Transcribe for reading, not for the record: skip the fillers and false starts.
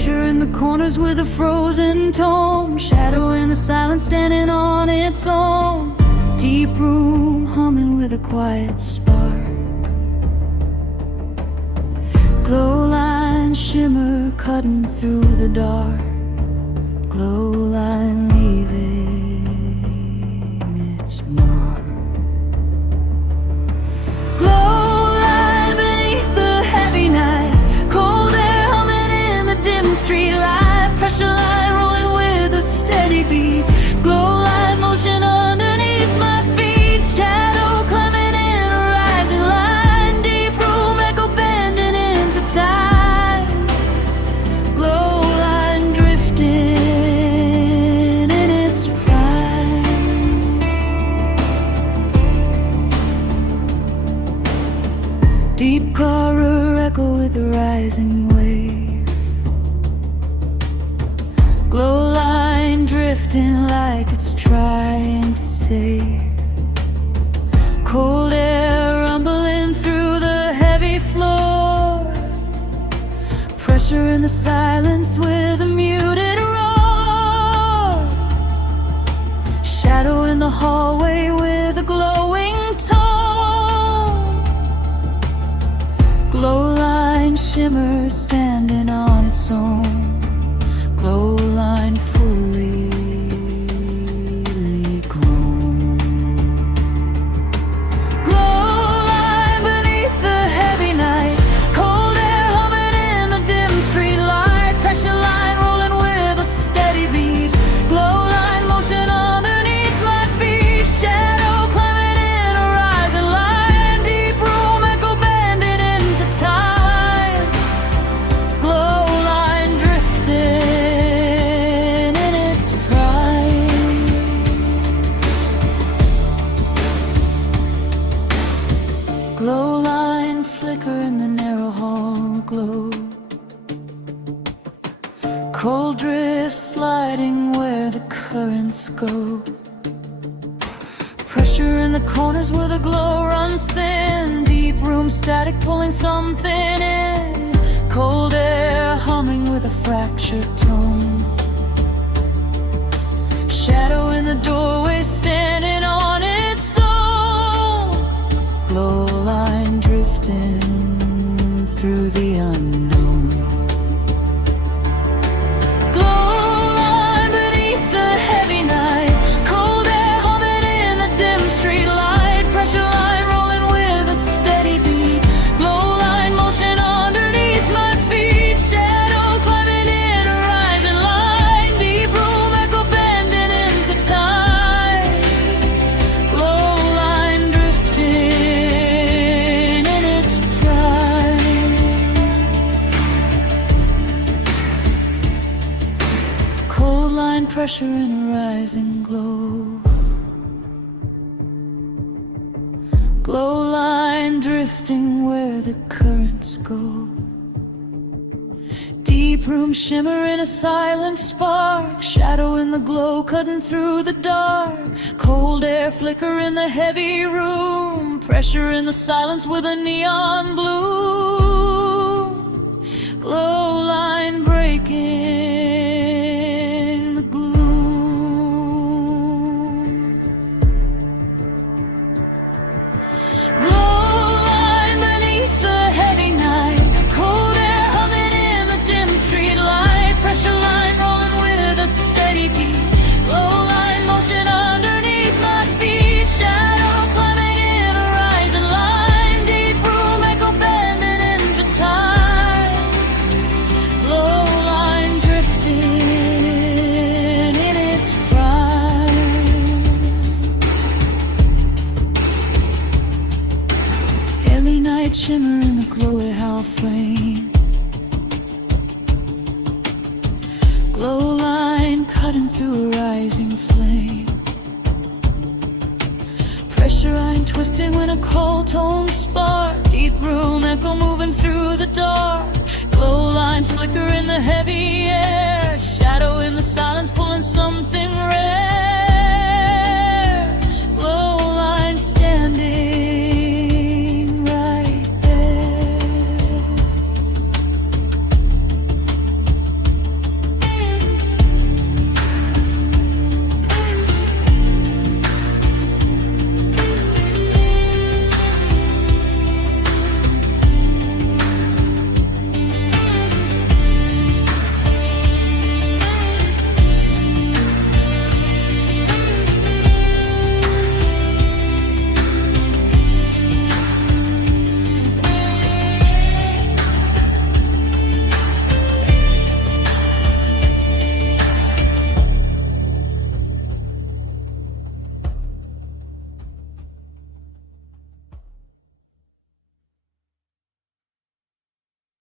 Pressure in the corners with a frozen tone, shadow in the silence standing on its own. Deep room humming with a quiet spark. Glowline shimmer cutting through the dark. Glowline leaving its mark. Glowline beneath the heavy night, cold air humming in the dim street light. Pressure line rolling with a steady beat. Glowline motion underneath my feet. Shadow climbing in a rising line. Deep room echo bending into time. Glowline drifting in its prime. Deep color echo with a rising wave. Glowline drifting like it's trying to save. Cold air rumbling through the heavy floor. Pressure in the silence with a muted roar. Shadow in the hallway with a glowing tone. Glowline shimmer standing on its own. Glowline fully grown. Glowline beneath the heavy night, cold air humming in the dim street light. Pressure line rolling with a steady beat. Glowline motion underneath my feet. Shadow climbing in a rising line. Deep room echo bending into time. Glowline drifting. Glowline flicker in the narrow hall glow. Cold drift sliding where the currents go. Pressure in the corners where the glow runs thin. Deep room static pulling something in. Cold air humming with a fractured tone. Shadow in the doorway standing on its own. Glowline drifting through the unknown. Glowline beneath the heavy night, cold air humming in the dim street light. Pressure line rolling with a steady beat. Glowline motion underneath my feet. Shadow climbing in a rising line. Deep room echo bending into time. Glowline drifting. Pressure in a rising glow. Glowline drifting where the currents go. Deep room shimmer in a silent spark. Shadow in the glow cutting through the dark. Cold air flicker in the heavy room. Pressure in the silence with a neon blue. Glowline breaking. Shimmer in the glowy hall frame. Glowline cutting through a rising flame. Pressure line twisting when a cold tone spark. Deep room echo moving through the dark. Glowline flicker in the heavy air.